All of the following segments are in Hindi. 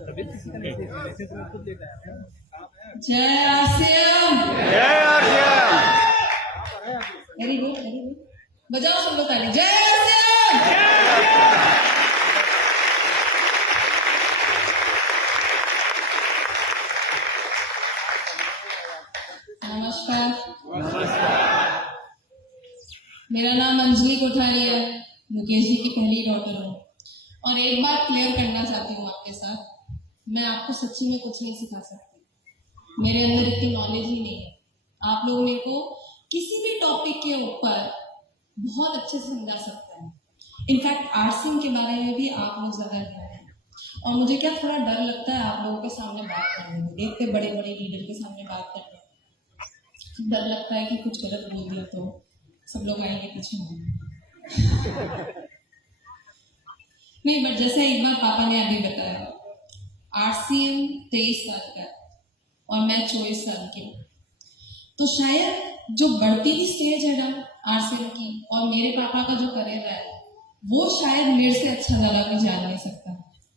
जय आरसीएम। जय RCM. Very good, very good. बजाओ सब लोग ताली। जय आरसीएम। नमस्कार। मेरा नाम अंजलि कोठारी है, मुकेश जी की पहली डॉटर हूँ। और एक बात क्लियर करना चाहती हूँ आपके साथ, मैं आपको सच्ची में कुछ नहीं सिखा सकती। मेरे अंदर इतनी नॉलेज ही नहीं है। आप लोग मेरे को किसी भी टॉपिक के ऊपर बहुत अच्छे से समझा सकते हैं। इनफैक्ट आरसीएम के बारे में भी आप लोग ज्यादा जाने। और मुझे क्या थोड़ा डर लगता है आप लोगों के सामने बात करने में, इतने बड़े बड़े लीडर के सामने बात करने में डर लगता है कि कुछ गलत बोल दिया तो सब लोग आएंगे पीछे में। नहीं, बट जैसे एक बार पापा ने अभी बताया, आरसीएम 23 साल का और मैं 24 साल की, तो शायद जो बढ़ती हुई स्टेज है ना आरसीएम की और मेरे पापा का जो करियर है वो शायद मेरे से अच्छा ज्यादा कोई जान नहीं सकता,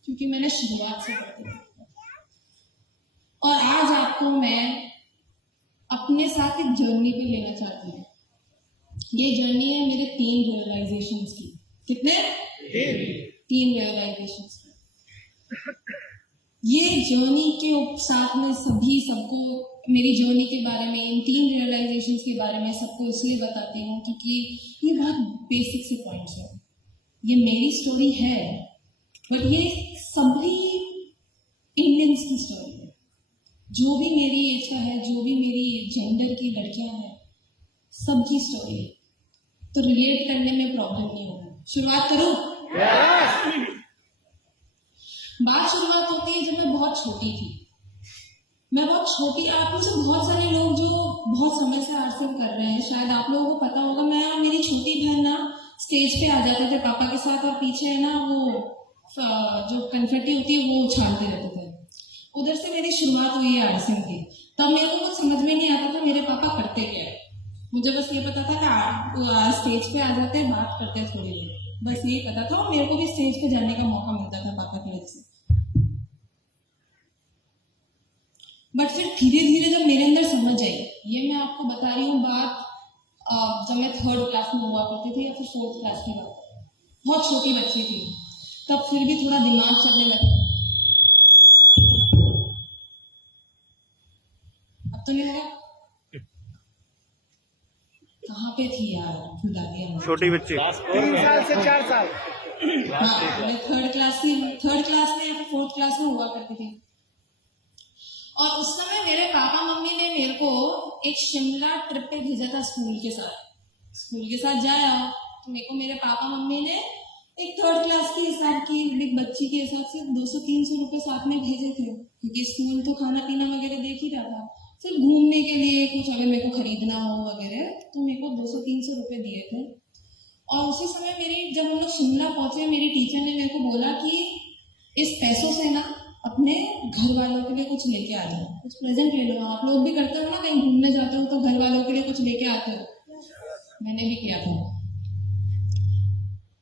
क्योंकि मैंने शुरुआत से पढ़ती थी। और आज आपको मैं अपने साथ एक जर्नी पे लेना चाहती हूँ। ये जर्नी है मेरे 3 रियलाइजेशंस की। कितने? 3 रियलाइजेशंस की। ये जर्नी के साथ में सबको मेरी जर्नी के बारे में, इन 3 रियलाइजेशंस के बारे में सबको इसलिए बताती हूँ क्योंकि ये बहुत बेसिक से पॉइंट्स है। ये मेरी स्टोरी है, बट ये सभी इंडियंस की स्टोरी है। जो भी मेरी एज का है, जो भी मेरी जेंडर की लड़कियां हैं, सबकी स्टोरी है। तो रिलेट करने में प्रॉब्लम नहीं होगा। शुरुआत करूं? बात शुरुआत होती है जब मैं बहुत छोटी थी। मैं बहुत छोटी, आप में से बहुत सारे लोग जो बहुत समय से आरसीएम कर रहे हैं, शायद आप लोगों को पता होगा, मैं और मेरी छोटी बहन ना स्टेज पे आ जाते थे पापा के साथ, और पीछे है ना वो जो कन्फेटी होती है वो उछालते रहते थे। उधर से मेरी शुरुआत हुई है आरसीएम की। तब मेरे को कुछ समझ में नहीं आता था मेरे पापा करते क्या है। मुझे बस ये पता था कि स्टेज पे आ जाते हैं, बात करते हैं थोड़ी देर, बस यही पता था। और मेरे को भी स्टेज पे जाने का मौका मिलता था पापा की वजह से। बट फिर धीरे धीरे जब मेरे अंदर समझ आई, ये मैं आपको बता रही हूँ बात जब मैं 3rd क्लास में हुआ करती थी या फिर 4th क्लास की बात, बहुत छोटी बच्ची थी, तब फिर भी थोड़ा दिमाग चलने लगा। अब तो नहीं होगा। कहाँ पे थी यार, भुला गया। छोटी बच्ची 3 साल से 4 साल। हाँ, मैं 3rd क्लास में या फिर 4th क्लास में हुआ करती थी। और उस समय मेरे पापा मम्मी ने मेरे को एक शिमला ट्रिप पे भेजा था स्कूल के साथ जाया। तो मेरे को मेरे पापा मम्मी ने एक 3rd क्लास के हिसाब की एक बच्ची के हिसाब से 200-300 रुपए साथ में भेजे थे, क्योंकि स्कूल तो खाना पीना वगैरह देख ही रहा था। फिर घूमने के लिए कुछ अगर मेरे को खरीदना हो वगैरह तो मेरे को 200-300 रुपए दिए थे। और उसी समय जब हम लोग शिमला पहुंचे, मेरी टीचर ने मेरे को बोला कि इस पैसों से ना अपने घर वालों के लिए कुछ लेके आ जाओ, कुछ प्रेजेंट ले लो। आप लोग भी करते हो ना, कहीं घूमने जाते हो तो घर वालों के लिए कुछ लेके आते हो। मैंने भी किया था।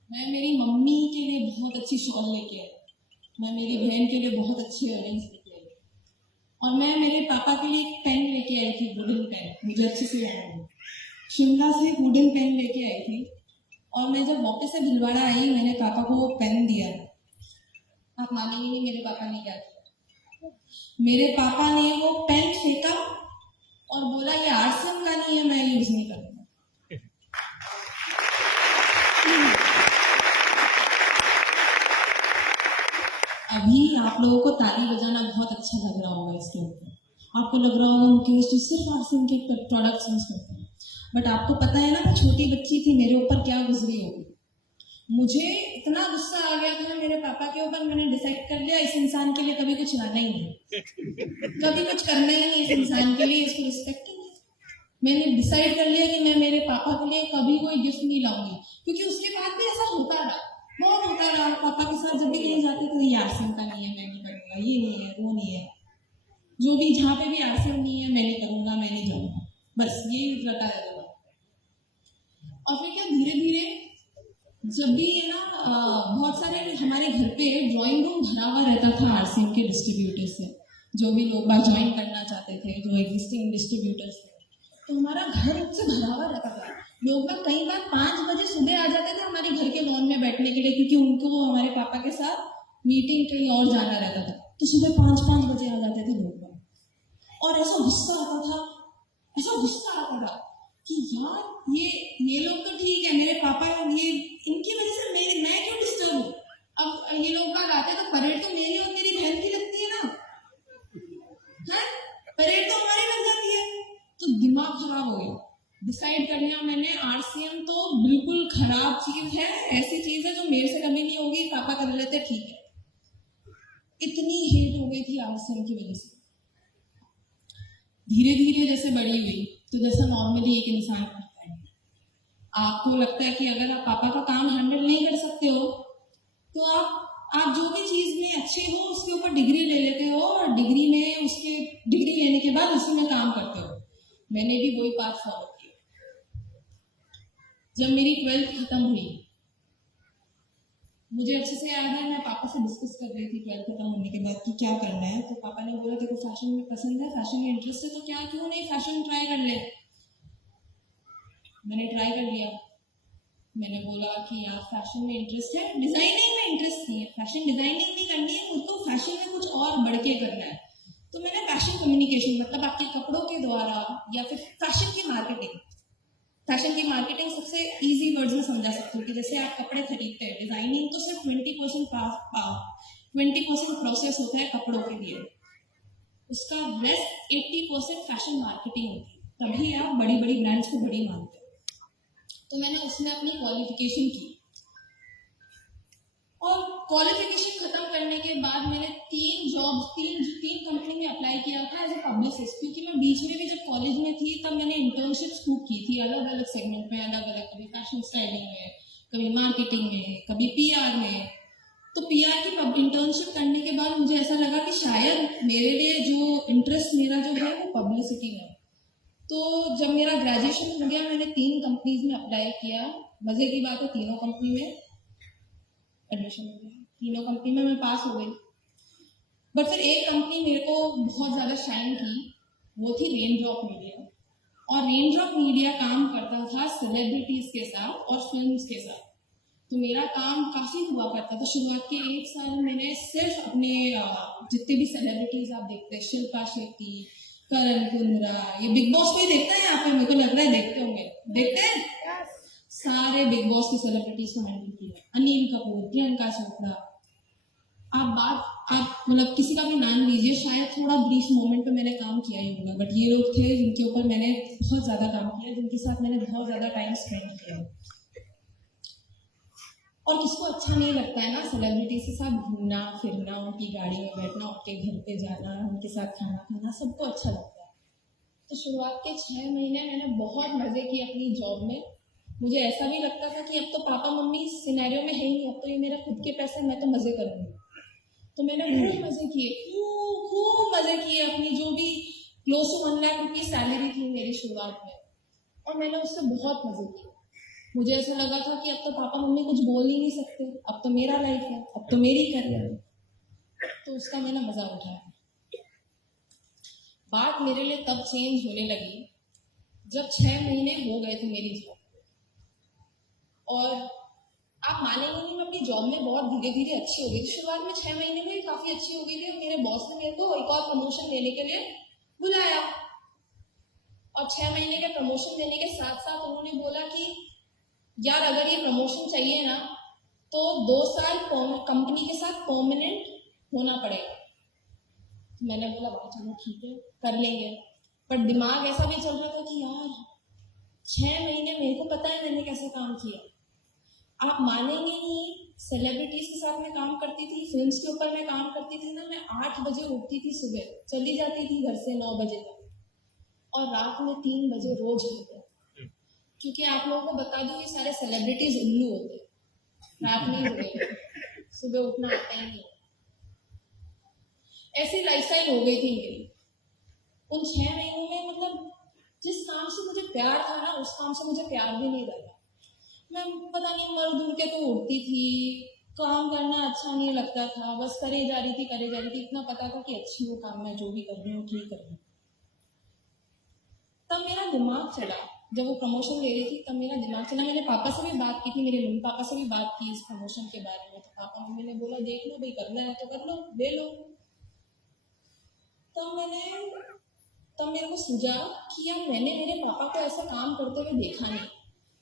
मैं मेरी मम्मी के लिए बहुत अच्छी शॉल लेके आई, मैं मेरी बहन के लिए बहुत अच्छी इयररिंग्स लेके आई, और मैं मेरे पापा के लिए एक पेन लेके आई थी, वुडन पेन, मुझे अच्छे से याद है। शिमला से एक वुडन पेन लेके आई थी। और मैं जब वापस से भिलवाड़ा आई, मैंने पापा को वो पेन दिया। आप मानेंगे नहीं मेरे पापा ने क्या किया। मेरे पापा ने वो पेन फेंका और बोला ये आरसीएम का नहीं है, मैं यूज नहीं करूंगा। अभी आप लोगों को ताली बजाना बहुत अच्छा लग रहा होगा इसके ऊपर। आपको लग रहा होगा मुकेश जी सिर्फ आरसीएम के प्रोडक्ट्स यूज करते हैं, बट आपको पता है ना मैं छोटी बच्ची थी, मेरे ऊपर क्या गुजरी होगी। मुझे इतना गुस्सा आ गया था मेरे पापा के ऊपर, मैंने डिसाइड कर लिया इस इंसान के लिए कभी कुछ लाना ही नहीं, कभी कुछ करना ही नहीं इस इंसान के लिए, इसको रिस्पेक्ट ही नहीं। मैंने डिसाइड कर लिया कि मैं मेरे पापा के लिए कभी कोई गिफ्ट नहीं लाऊंगी, क्योंकि उसके बाद भी ऐसा होता रहा, बहुत होता रहा। पापा के साथ जब भी कहीं जाते तो ये आरसीएम का नहीं है, मैं नहीं करूंगा, ये नहीं है, वो नहीं है, जो भी जहाँ पे भी आरसीएम नहीं है मैं नहीं करूंगा, मैं नहीं जाऊंगा, बस यही रहता है। और फिर क्या धीरे धीरे जब भी है ना बहुत सारे हमारे घर पे ड्राइंग रूम भरा हुआ रहता था आरसीएम के डिस्ट्रीब्यूटर से, जो भी लोग बाहर ज्वाइन करना चाहते थे, जो एग्जिस्टिंग डिस्ट्रीब्यूटर्स थे, तो हमारा घर उससे भरा हुआ रहता था। लोग ना कई बार 5 बजे सुबह आ जाते थे हमारे घर के लॉन में बैठने के लिए, क्योंकि उनको हमारे पापा के साथ मीटिंग कहीं और जाना रहता था, तो सुबह 5-5 बजे आ जाते थे लोग। और ऐसा गुस्सा आता था, ऐसा गुस्सा आता था कि यार ये लोग तो ठीक है, मेरे पापा, ये इनकी वजह से मैं क्यों डिस्टर्ब हूँ। अब ये लोग बाग आते तो परेड तो मेरी और मेरी बहन की लगती है ना, है परेड तो हमारी लग जाती है। तो दिमाग खराब हो गया, डिसाइड कर लिया मैंने आरसीएम तो बिल्कुल खराब चीज है, ऐसी चीज है जो मेरे से कभी नहीं होगी, पापा कर लेते ठीक है। इतनी हेट हो गई थी आरसीएम की वजह से। धीरे धीरे जैसे बड़ी हुई तो जैसा नॉर्मली एक इंसान करता है, आपको लगता है कि अगर आप पापा का काम हैंडल नहीं कर सकते हो तो आप जो भी चीज में अच्छे हो उसके ऊपर डिग्री ले लेते हो, और डिग्री लेने के बाद उसी में काम करते हो। मैंने भी वही पाथ फॉलो किया। जब मेरी 12th खत्म हुई, मुझे अच्छे से याद है, मैं पापा से डिस्कस कर रही थी 12th खत्म होने के बाद कि क्या करना है। तो पापा ने बोला तेरे को फैशन में पसंद है, फैशन में इंटरेस्ट है, तो क्यों नहीं फैशन ट्राई कर ले। मैंने ट्राई कर लिया। मैंने बोला कि यार फैशन में इंटरेस्ट है, डिजाइनिंग में इंटरेस्ट नहीं है, फैशन डिजाइनिंग नहीं करनी है मुझको, फैशन में कुछ और बढ़ के करना है। तो मैंने फैशन कम्युनिकेशन, मतलब आपके कपड़ों के द्वारा या फिर फैशन की मार्केटिंग सबसे इजी वर्ड्स में समझा सकती हूँ कि जैसे आप कपड़े खरीदते हैं, डिजाइनिंग तो सिर्फ 20% प्रोसेस होता है कपड़ों के लिए, उसका रेस्ट 80% फैशन मार्केटिंग होती है, तभी आप बड़ी बड़ी ब्रांड्स को बड़ी मानते हो। तो मैंने उसमें अपनी क्वालिफिकेशन की, और क्वालिफिकेशन खत्म करने के बाद मैंने 3 कंपनी में अप्लाई किया था एज ए पब्लिसिस्ट, क्योंकि मैं बीच में भी जब कॉलेज में थी तब मैंने इंटर्नशिप्स खूब की थी, अलग अलग सेगमेंट में, अलग अलग, कभी फैशन स्टाइलिंग में, कभी मार्केटिंग में, कभी पीआर में। तो पीआर की इंटर्नशिप करने के बाद मुझे ऐसा लगा कि शायद मेरे लिए जो इंटरेस्ट मेरा जो है वो पब्लिसिटी में। तो जब मेरा ग्रेजुएशन हो गया, मैंने 3 कंपनीज में अप्लाई किया। मजे की बात है, तीनों कंपनी में एडमिशन हो गया, तीनों कंपनी में मैं पास हो गई। बट फिर एक कंपनी मेरे को बहुत ज्यादा शाइन की, वो थी रेनड्रॉप मीडिया। और रेनड्रॉप मीडिया काम करता था सेलिब्रिटीज के साथ और फिल्म्स के साथ, तो मेरा काम काफी हुआ करता था। शुरुआत के 1 साल मैंने सिर्फ अपने जितने भी सेलिब्रिटीज आप देखते हैं, शिल्पा शेट्टी, करण कुंद्रा, ये बिग बॉस में देखता है यहाँ पे, मेरे को लग रहा है देखते होंगे, देखते हैं सारे बिग बॉस की सेलिब्रिटीज को हैंडल किया, अनिल कपूर, प्रियंका चोपड़ा। आप मतलब किसी का भी नाम लीजिए, शायद थोड़ा ब्रीफ मोमेंट पे मैंने काम किया ही होगा, बट ये लोग थे जिनके ऊपर मैंने बहुत ज्यादा काम किया, जिनके साथ मैंने बहुत ज्यादा टाइम स्पेंड किया। और किसको अच्छा नहीं लगता है ना सेलिब्रिटीज के साथ घूमना फिरना, उनकी गाड़ी में बैठना, उनके घर पे जाना, उनके साथ खाना खाना, सबको अच्छा लगता है। तो शुरुआत के 6 महीने मैंने बहुत मजे किए अपनी जॉब में। मुझे ऐसा भी लगता था कि अब तो पापा मम्मी इस सिनेरियो में है ही नहीं, अब तो ये मेरा खुद के पैसे, मैं तो मजे करूंगी। तो मैंने खूब मजे किए, खूब मजे किए। अपनी जो भी close to 1 lakh rupees salary थी मेरी शुरुआत में, और मैंने उससे बहुत मजे किए। मुझे ऐसा लगा था कि अब तो पापा मम्मी कुछ बोल ही नहीं सकते, अब तो मेरा लाइफ है, अब तो मेरी करियर है, तो उसका मैंने मजा उठाया। बात मेरे लिए तब चेंज होने लगी जब 6 महीने हो गए थे मेरी जॉब, और आप मानेंगे नहीं, मैं अपनी जॉब में बहुत धीरे धीरे अच्छी हो गई थी। शुरुआत में 6 महीने में काफी अच्छी हो गई थी, और मेरे बॉस ने मेरे को एक और प्रमोशन देने के लिए बुलाया, और 6 महीने के प्रमोशन देने के साथ साथ उन्होंने बोला कि यार अगर ये प्रमोशन चाहिए ना तो 2 साल कंपनी के साथ परमानेंट होना पड़ेगा। मैंने बोला वाह चलो ठीक है कर लेंगे, पर दिमाग ऐसा भी चल रहा था कि यार 6 महीने मेरे को पता है मैंने कैसे काम किया। आप मानेंगे नहीं, सेलिब्रिटीज के साथ मैं काम करती थी, फिल्म्स के ऊपर मैं काम करती थी ना, मैं 8 बजे उठती थी सुबह, चली जाती थी घर से 9 बजे तक, और रात में 3 बजे रोज होते। क्योंकि आप लोगों को बता दूं, ये सारे सेलिब्रिटीज उल्लू होते, रात में ही सुबह उठना आता ही नहीं। ऐसी लाइफस्टाइल हो गई थी मेरी उन 6 महीनों में। मतलब जिस काम से मुझे प्यार था ना, उस काम से मुझे प्यार भी नहीं लगा। मैं पता नहीं मर दूर के तो उठती थी, काम करना अच्छा नहीं लगता था, बस करे जा रही थी। इतना पता था कि अच्छी वो काम मैं जो भी कर रही हूँ ठीक कर रही हूँ। तब मेरा दिमाग चला, जब वो प्रमोशन ले रही थी तब मेरा दिमाग चला। मैंने पापा से भी बात की थी, मेरे मम्मी पापा से भी बात की इस प्रमोशन के बारे में। तो पापा मम्मी ने बोला देख लो भाई, करना है तो कर लो, ले लो। तब मैंने तब मेरे को सूझा कि यार मैंने मेरे पापा को ऐसा काम करते हुए देखा नहीं।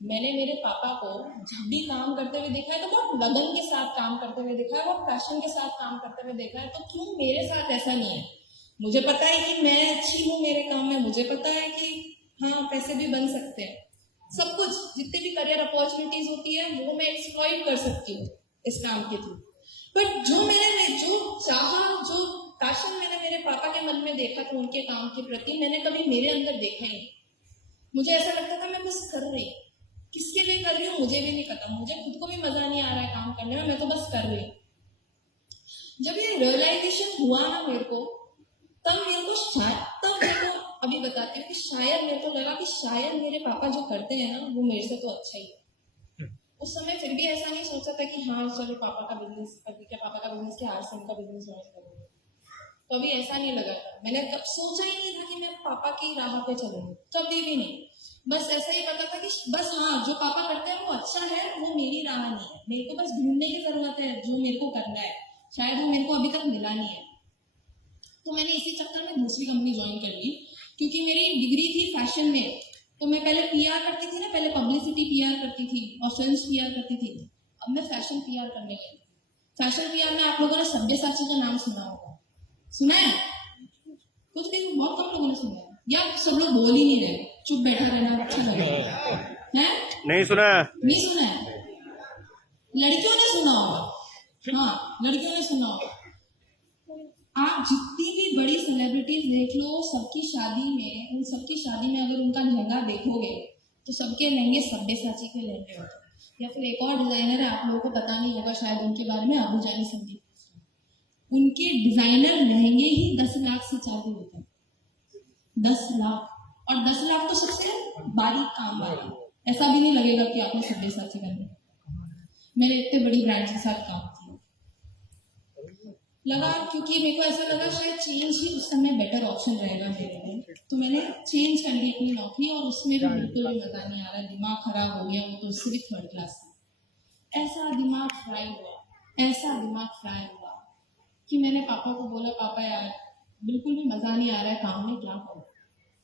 मैंने मेरे पापा को जब भी काम करते हुए देखा है तो बहुत लगन के साथ काम करते हुए देखा है, बहुत पैशन के साथ काम करते हुए देखा है। तो क्यों मेरे साथ ऐसा नहीं है? मुझे पता है कि मैं अच्छी हूँ मेरे काम में, मुझे पता है कि हाँ पैसे भी बन सकते हैं, सब कुछ जितने भी करियर अपॉर्चुनिटीज होती है वो मैं एक्सप्लॉइट कर सकती हूँ इस काम के थ्रू। बट जो चाहा, जो पैशन मैंने मेरे पापा के मन में देखा था उनके काम के प्रति, मैंने कभी मेरे अंदर देखा ही नहीं। मुझे ऐसा लगता था मैं बस कर रही, किसके लिए कर रही हूँ मुझे भी नहीं पता, मुझे खुद को भी मजा नहीं आ रहा है काम करने में, मैं तो बस कर रही हूँ। जब ये रियलाइजेशन हुआ ना मेरे को, तब मेरे को अभी बताती हूँ कि शायद मेरे को लगा कि शायद मेरे पापा जो करते हैं ना वो मेरे से तो अच्छा ही है। उस समय फिर भी ऐसा नहीं सोचा था कि हाँ चलो पापा का बिजनेस क्या आरसीएम का बिजनेस ज्वाइन करूँगी। कभी ऐसा नहीं लगा था, मैंने कब सोचा ही नहीं था कि मैं पापा की राह पे चलूंगी, कभी भी नहीं। बस ऐसा ही पता था कि बस हाँ जो पापा करते हैं वो अच्छा है, वो मेरी राह नहीं है, मेरे को बस ढूंढने की जरूरत है जो मेरे को करना है, शायद वो मेरे को अभी तक मिला नहीं है। तो मैंने इसी चक्कर में दूसरी कंपनी ज्वाइन कर ली, क्योंकि मेरी डिग्री थी फैशन में। तो मैं पहले पीआर करती थी ना, पहले पब्लिसिटी पीआर करती थी और फिल्म्स पीआर करती थी। अब मैं फैशन पीआर करने लगी। फैशन पीआर में आप लोगों ने सब्यसाची का नाम सुना होगा, सुना है? कुछ भी बहुत कम लोगों ने सुना है, या सब लोग बोल ही नहीं रहे, चुप बैठा रहना अच्छा लगेगा है? नहीं सुना। नहीं सुना है? लड़कियों ने सुना होगा, हाँ लड़कियों ने सुना होगा। आप जितनी भी बड़ी सेलिब्रिटीज देख लो, सबकी शादी में, उन सबकी शादी में अगर उनका लहंगा देखोगे तो सबके लहंगे सब्यसाची के लहंगे होते हैं। या फिर एक और डिजाइनर है, आप लोगों को पता नहीं होगा शायद उनके बारे में, अबू जानी संदीप। उनके डिजाइनर लहंगे ही 10 लाख से चालू होते हैं, 10 लाख। और 10 लाख तो सबसे बारीक काम वाला, ऐसा भी नहीं लगेगा कि आपने सब्यसाची करनी। मैंने इतने बड़ी ब्रांड के साथ काम किया, लगा क्योंकि मेरे को ऐसा लगा शायद चेंज ही उस समय बेटर ऑप्शन रहेगा मेरे लिए। तो मैंने चेंज कर ली अपनी नौकरी, और उसमें भी बिल्कुल भी मजा नहीं आ रहा, दिमाग खराब हो गया, वो तो सिर्फ थर्ड क्लास में। ऐसा दिमाग फ्राई हुआ कि मैंने पापा को बोला पापा यार बिल्कुल भी मजा नहीं आ रहा है काम में, क्या करूं?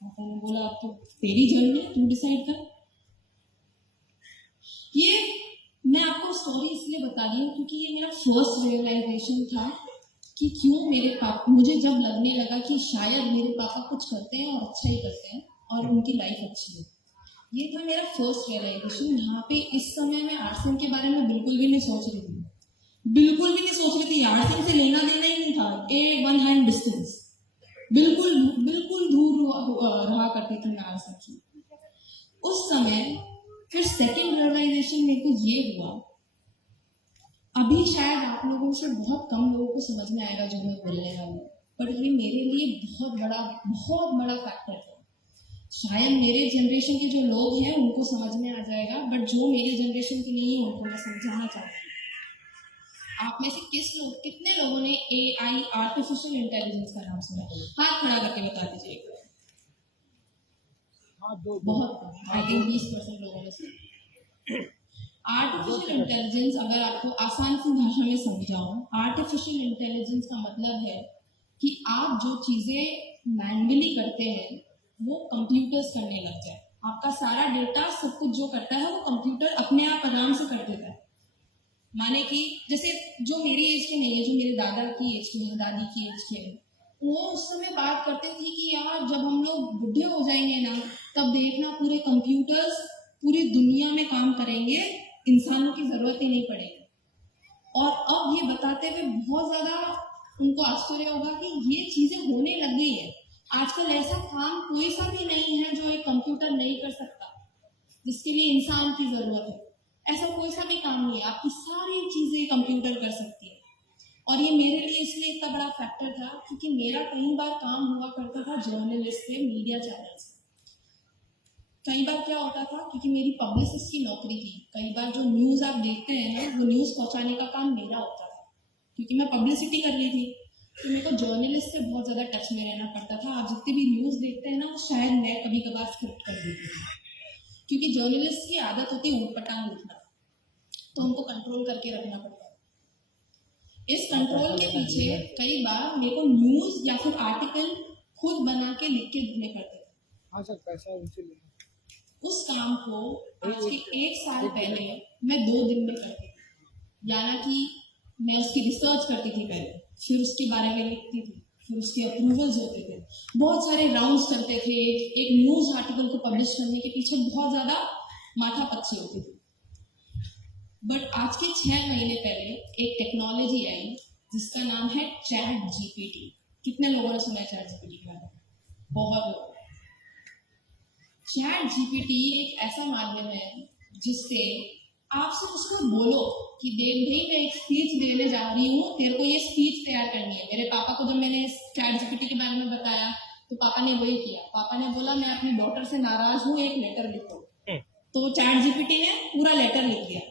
पापा ने बोला अब तो तेरी जर्नी, तू डिसाइड कर। ये मैं आपको स्टोरी इसलिए बता रही हूँ क्योंकि ये मेरा फर्स्ट रियलाइजेशन था कि क्यों मेरे पापा, मुझे जब लगने लगा कि शायद मेरे पापा कुछ करते हैं और अच्छा ही करते हैं और उनकी लाइफ अच्छी है। ये था मेरा फर्स्ट रियलाइजेशन। यहाँ पे इस समय मैं आरसीएम के बारे में बिल्कुल भी नहीं सोच रही थी, आरसीएम से लेना देना ही नहीं था, ए वन हैंड डिस्टेंस, बिल्कुल दूर रहा करती थी मैं आरसीएम से उस समय। फिर सेकेंड रियलाइजेशन मेरे को ये हुआ, अभी शायद आप लोगों से बहुत कम लोगों को समझ में आएगा जो मैं बोलने वाली हूँ, पर ये मेरे लिए बहुत बड़ा फैक्टर था। शायद मेरे जनरेशन के जो लोग हैं उनको समझ में आ जाएगा, बट जो मेरी जनरेशन के नहीं है उनको मैं समझाना चाहती हूँ। आप में से कितने लोगों ने AI आर्टिफिशियल इंटेलिजेंस का नाम सुना? हाथ खड़ा करके बता दीजिए। बहुत कम, आई थिंक 20% लोगों ने सुना। आर्टिफिशियल इंटेलिजेंस अगर आपको आसान सी भाषा में समझाऊं, आर्टिफिशियल इंटेलिजेंस का मतलब है कि आप जो चीजें मैन्युअली करते हैं वो कंप्यूटर्स करने लग जाए। आपका सारा डेटा, सब कुछ जो करता है वो कंप्यूटर अपने आप आराम से कर देता है। माने कि जैसे जो मेरी एज के नहीं है, जो मेरे दादा की एज के हैं, दादी की एज के हैं, वो उस समय बात करते थे कि यार जब हम लोग बुढ़े हो जाएंगे ना, तब देखना पूरे कंप्यूटर्स पूरी दुनिया में काम करेंगे, इंसानों की जरूरत ही नहीं पड़ेगी। और अब ये बताते हुए बहुत ज्यादा उनको आश्चर्य होगा कि ये चीजें होने लग गई है। आजकल ऐसा काम कोई सा भी नहीं है जो एक कंप्यूटर नहीं कर सकता, जिसके लिए इंसान की जरूरत है। ऐसा कोई सा भी काम नहीं है, आपकी सारी चीजें कंप्यूटर कर सकती है। और ये मेरे लिए इसलिए इतना बड़ा फैक्टर था क्योंकि मेरा कई बार काम हुआ करता था जर्नलिस्ट से, मीडिया चैनल से। कई बार क्या होता था, क्योंकि मेरी पब्लिसिस्ट की नौकरी थी, कई बार जो न्यूज़ आप देखते हैं ना, वो न्यूज़ पहुंचाने का काम मेरा होता था, क्योंकि मैं पब्लिसिटी कर रही थी। तो मेरे को जर्नलिस्ट से बहुत ज़्यादा टच में रहना पड़ता था। आप जितनी भी न्यूज़ देखते हैं ना, वो शायद मैं कभी कभार स्क्रिप्ट कर देती थी, क्योंकि जर्नलिस्ट की आदत होती है ऊटपटांग लिखना, तो उनको कंट्रोल करके रखना पड़ता है। इस कंट्रोल के पीछे कई बार मेरे को न्यूज़ या फिर आर्टिकल खुद बना के लिख के देने पड़ते थे। हाँ सर, पैसा उनसे लेना। उस काम को आज के 1 साल पहले मैं 2 दिन में करती थी। यानी कि मैं उसकी रिसर्च करती थी पहले, फिर उसके बारे में लिखती थी, फिर उसके अप्रूवल्स होते थे, बहुत सारे राउंड्स चलते थे। एक न्यूज़ आर्टिकल को पब्लिश करने के पीछे बहुत ज़्यादा माथापच्ची होती थी। बट आज के 6 महीने पहले एक टेक्नोलॉजी आई जिसका नाम है चैट जीपीटी। कितने लोगों ने सुना है चैट जीपीटी के बारे में? बहुत लोग। चैट जीपीटी एक ऐसा माध्यम है जिससे आप सिर्फ उसको बोलो कि देव भाई मैं एक स्पीच देने जा रही हूँ, तेरे को ये स्पीच तैयार करनी है। मेरे पापा को जब मैंने इस चैट जीपीटी के बारे में बताया तो पापा ने वही किया। पापा ने बोला मैं अपनी डॉटर से नाराज हूँ, एक लेटर लिखो। तो चैट जीपीटी ने पूरा लेटर लिख दिया।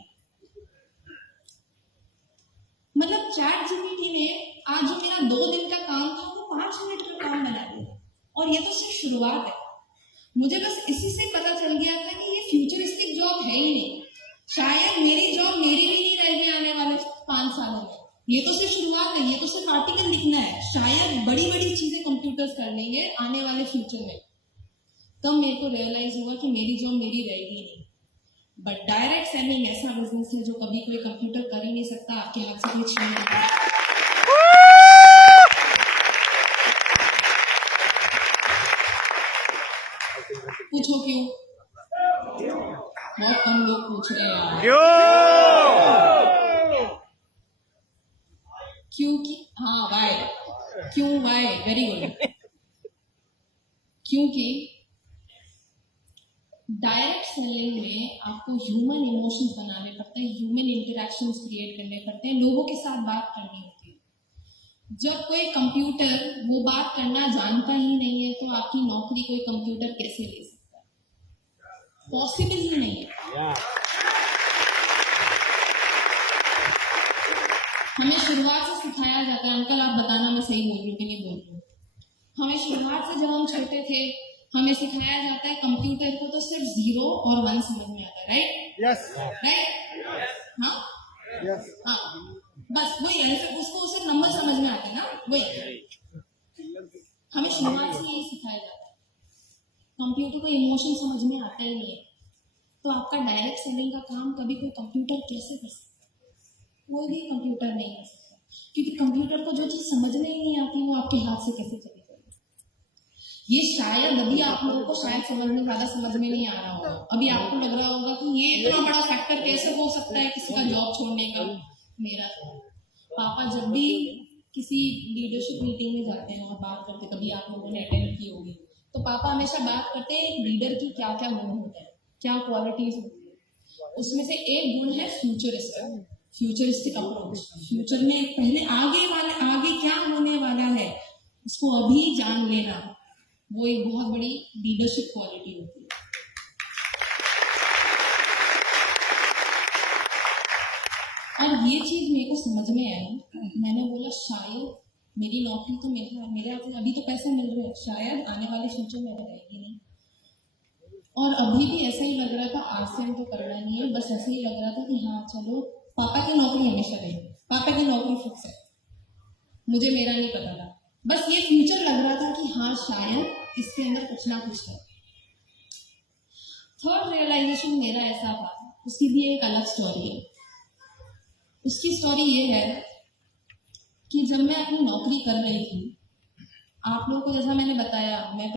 मतलब चैट जीपीटी ने आज जो मेरा 2 दिन का काम था वो 5 मिनट का काम बना दिया। और ये तो सिर्फ शुरुआत है। मुझे बस इसी से पता चल गया था कि ये फ्यूचरिस्टिक जॉब है ही नहीं। शायद मेरी जॉब मेरी भी नहीं रहेगी आने वाले 5 सालों में। ये तो सिर्फ शुरुआत है, ये तो सिर्फ आर्टिकल लिखना है। शायद बड़ी बड़ी चीजें कंप्यूटर्स कर लेंगे आने वाले फ्यूचर में। तब मेरे को रियलाइज हुआ कि मेरी जॉब मेरी रहेगी नहीं। बट डायरेक्ट सेलिंग ऐसा बिजनेस है जो कभी कोई कंप्यूटर कर ही नहीं सकता, आपके हाथ से कोई छीन नहीं सकता। पूछो क्यों? बहुत कम लोग पूछ रहे हैं। क्योंकि हाँ वाई, क्यों वाई, वेरी गुड। क्योंकि डायरेक्ट सेलिंग में आपको ह्यूमन इमोशंस बनाने पड़ते हैं, ह्यूमन इंटरेक्शंस क्रिएट करने पड़ते हैं, लोगों के साथ बात करनी होती है। जब कोई कंप्यूटर वो बात करना जानता ही नहीं है तो आपकी नौकरी कोई कंप्यूटर कैसे ले सकता है? पॉसिबल ही नहीं है। हमें शुरुआत से सिखाया जाता है, अंकल आप बताना मैं सही बोल रही हूँ कि नहीं बोल रही हूँ। हमें शुरुआत से जब हम छोटे थे हमें सिखाया जाता है कंप्यूटर को तो सिर्फ 0 और 1 समझ में आता है, राइट? Yes right? हाँ यस हाँ, बस वही है, फिर उसको सिर्फ नंबर समझ में आते हैं ना, वही। हमें शुरुआत से यही सिखाया जाता है। कंप्यूटर को इमोशन समझ में आता ही नहीं है। तो आपका डायरेक्ट सेलिंग का काम कभी कोई कंप्यूटर कैसे कर सकता है? कोई भी कंप्यूटर नहीं कर सकता, क्योंकि कंप्यूटर को जो चीज समझने ही नहीं आती वो आपके हाथ से कैसे चली जाएगी? ये शायद अभी आप लोगों को शायद ज्यादा समझ में नहीं आ रहा होगा। अभी आपको लग रहा होगा कि ये इतना बड़ा फैक्टर कैसे हो सकता है किसी का जॉब छोड़ने का। मेरा पापा जब भी किसी लीडरशिप मीटिंग में जाते हैं और बात करते, कभी आप लोगों ने अटेंड की होगी, तो पापा हमेशा बात करते हैं एक लीडर की क्या क्या गुण होते हैं, क्या क्वालिटीज होती है। उसमें से एक गुण है फ्यूचरिस्टिक अप्रोच। फ्यूचर में पहले आगे क्या होने वाला है उसको अभी जान लेना, वो एक बहुत बड़ी लीडरशिप क्वालिटी होती है। और ये चीज मेरे को समझ में आई। मैंने बोला शायद मेरी नौकरी तो मेरे हाथ में अभी तो पैसे मिल रहे हैं, शायद आने वाले फ्यूचर में रहेगी नहीं। और अभी भी ऐसा ही लग रहा था, आरसीएम तो करना नहीं है, बस ऐसे ही लग रहा था कि हाँ चलो पापा की नौकरी हमेशा रहेगी, पापा की नौकरी फिक्स है। मुझे मेरा नहीं पता था, बस ये फ्यूचर लग रहा था कि हाँ शायद इसके अंदर कुछ ना कुछ है। थर्ड रियलाइजेशन मेरा ऐसा था, उसकी भी एक अलग स्टोरी है। उसकी स्टोरी ये है कि जब मैं अपनी नौकरी कर रही थी, आप लोगों को जैसा मैंने बताया, मैं